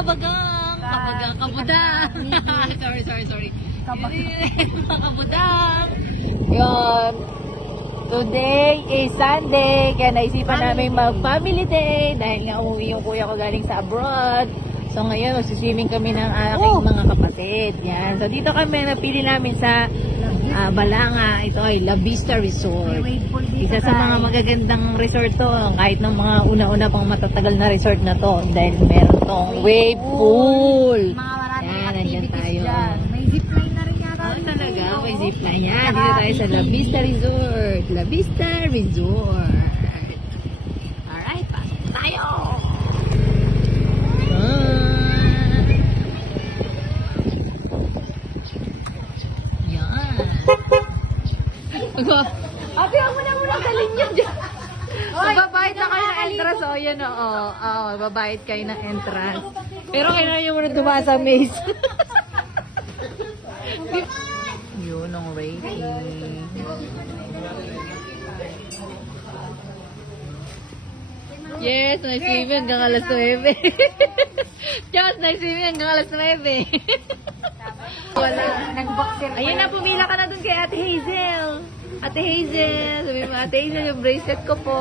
kabagang. Kabudang. Sorry. Kabudang. Yun. Today is Sunday. Kaya naisipan namin mag-family day. Dahil nga umuwi yung kuya ko galing sa abroad. So ngayon, magsiswimming kami ng aking mga kapatid. Yan. So dito kami, napili namin sa Balanga. Ito ay La Vista Resort. Isa sa mga magagandang resort to. Kahit ng mga una-una pang matatagal na resort na to. Dahil meron tong wave pool. Mga maraming Yan, nandyan activities tayo. dyan. May zipline na rin yata. Oh, talaga? May zipline. Yan, dito tayo sa La Vista Resort. La Vista Resort. Alright, pasok tayo! Ate, ako muna dalhin nyo dyan. Magbabayad na kayo ng entrance. O, yan o. Magbabayad kayo ng entrance. Pero kailangan nyo muna dumaan sa maze. Yun ang rating. Yes, nag-swimming hanggang alas 9. Diyos, nag-swimming hanggang alas 9. Wala. Nag-boxer. Ayun na, pumila ka na dun kay Ate Hazel. Ate Hazel, sabi mo, Ate Hazel, yung bracelet ko po.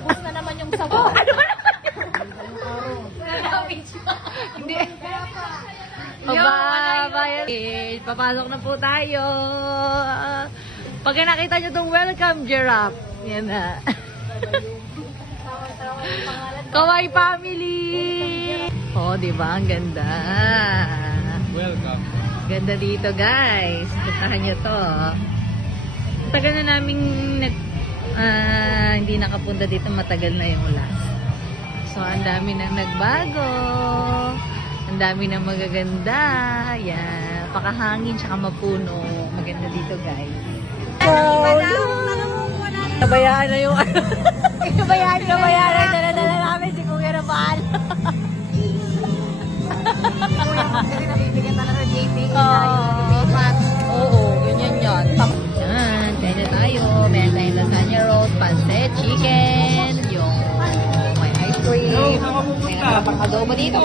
Ubus na naman yung sabaw. Ano ba naman Hindi. Papasok na po tayo. Pag nakita nyo itong welcome giraffe, yan na. Kawai family! Oh, diba? Ang ganda. Welcome. Ganda dito, guys. Puntahan nyo to. Tagal na naming hindi nakapunta dito. Matagal na yung last. So, ang dami nang nagbago. Ang dami nang magaganda. Yan. Pakahangin, tsaka mapuno. Maganda dito, guys. Nabayaan na yung Nabayaan na. Dala-dala namin si Kuya na bahala. Kasi nabibigyan talaga ng JP. Oo, ganyan yan. Yan, kaya na tayo. Meron tayong lasagna rolls, pancit, chicken, yung may ice cream. May nakapag-adobo dito.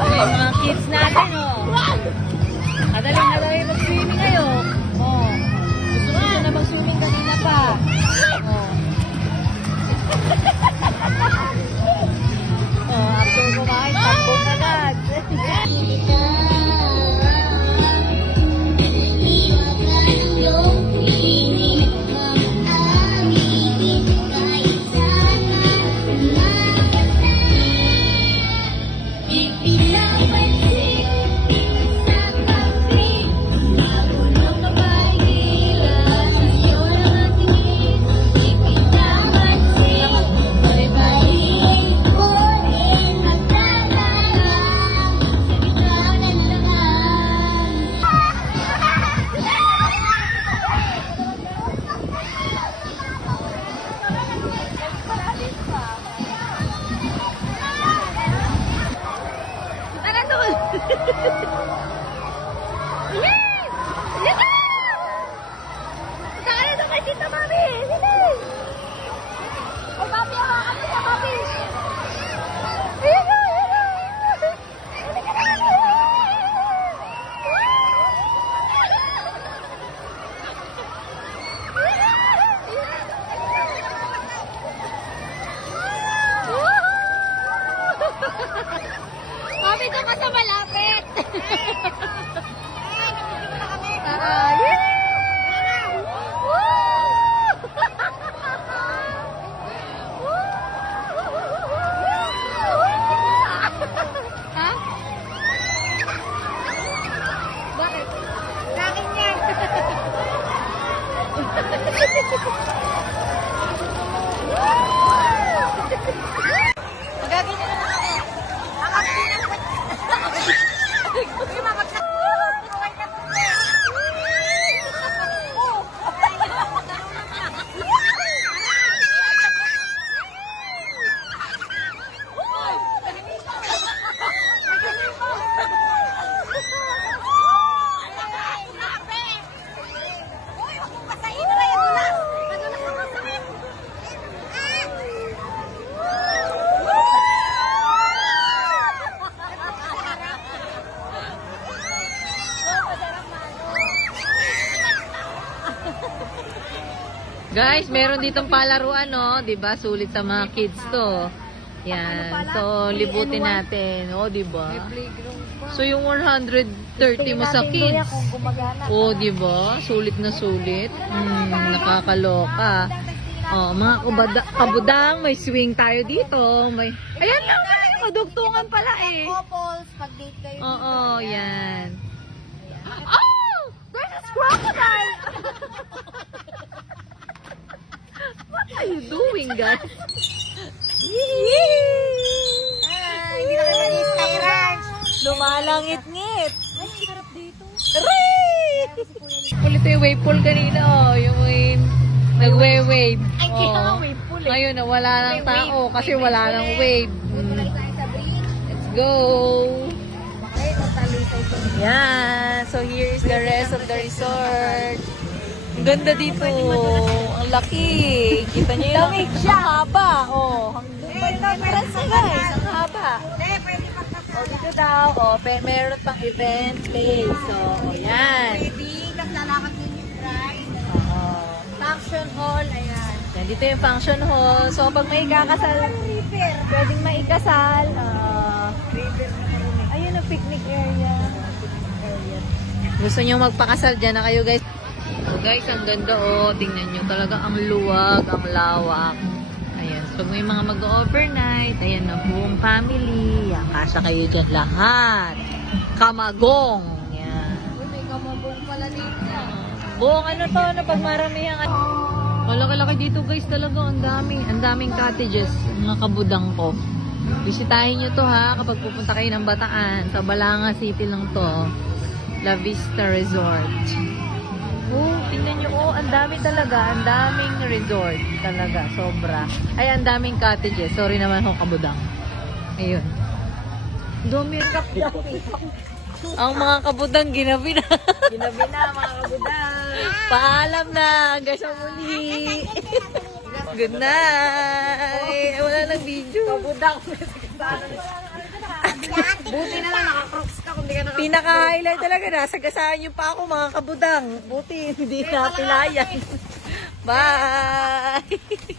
May mga kids natin, oh. Kadali mag-swimming ngayon. Oh. Gusto na mag-swimming kanina pa. Oh. After kumain, tambong agad. Guys, meron ditong palaruan, no? Diba? Sulit sa mga kids to. Yan. So, libutin natin. O, diba? So, yung 130 mo sa kids. O, diba? Sulit na sulit. Nakakaloka. Oh, mga kabudang, may swing tayo dito. May... Ayan lang pala, madugtungan pala eh. Couples, pag-date kayo. Oo, yan. Oh! There's a crocodile! What are you doing, guys? Hindi na kayo mag-stop ranch. Lumalangit-ngit. Ay, sarap dito. Aray! Ulit yung wave pool kanina, oh. Yung nagwe-wave. Ay, kaya nga Oh. wave pool eh. Ngayon, wala nang tao kasi wala nang wave. Wala tayo sa bridge. Let's go! Okay, totalisay ko. Yan. So, here is the rest of the resort. Ang ganda dito. Ang laki. Kita niyo yun? Lamig siya. Ang haba. Oh. Hanggang guys. Ang haba. Pwede magkakaroon. Oh, dito daw. Oh, meron pang event place. So, yan. Pwede, naglalakad din yung bride. Oo. Function hall, ayan. Yan, dito yung function hall. So, pag may ikakasal, pwedeng maikasal. Ayun ang picnic area. Gusto nyo magpakasal, dyan na kayo guys. So guys, ang ganda oh. Tingnan nyo talaga ang luwag, ang lawak. Ayan. So may mga mag-overnight. Ayan na, buong family. Yan, kasya kayo dyan lahat. Kamagong. Yan. Uy, may kamabong pala dito. Buong ano to, na pagmaramihan. Malaki-laki dito guys talaga. Ang daming cottages. Mga kabudang ko. Bisitahin nyo to ha kapag pupunta kayo ng Bataan. Sa Balanga City lang to. La Vista Resort. Oh, tingnan nyo. Oh, ang dami talaga. Ang daming resort talaga. Sobra. Ay, ang daming cottages. Sorry naman ho, kabudang. Ayun. Dumi ang mga kabudang ginabi na. Ginabi na, mga kabudang. Paalam na. Hanggang sa muli. Good night. Wala nang video. Kabudang. Buti na lang, naka-crocs ka kung di ka naka-crocs. Pinaka-highlight talaga. Nasagasaan niyo pa ako mga kabudang. Buti, hindi na pilayan. Bye!